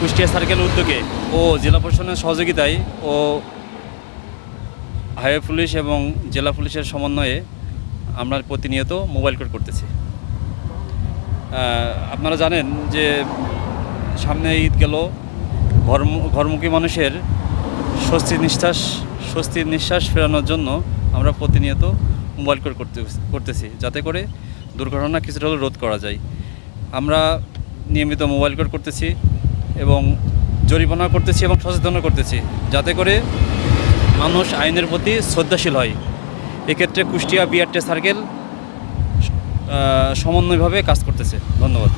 Kushtia circle উদ্যোগে ও জেলা প্রশাসনের সহযোগিতায় ও হাইওয়ে পুলিশ এবং জেলা পুলিশের সমন্বয়ে আমরা প্রতিনিয়ত মোবাইল কোর্ট করতেছি। আপনারা জানেন যে সামনে ঈদ গেল, ঘরমুখী মানুষের স্বস্তির নিঃশ্বাস ফেরানোর জন্য আমরা প্রতিনিয়ত মোবাইল কোর্ট করতেছি, যাতে করে দুর্ঘটনা কিছুটা হলেও রোধ করা যায়। আমরা নিয়মিত মোবাইল কোর্ট করতেছি এবং জরিমানা করতেছি এবং সচেতন করতেছি, যাতে করে মানুষ আইনের প্রতি শ্রদ্ধাশীল হয়। এক্ষেত্রে কুষ্টিয়া বিআরটি সার্কেল সমন্বয়ভাবে কাজ করতেছে। ধন্যবাদ।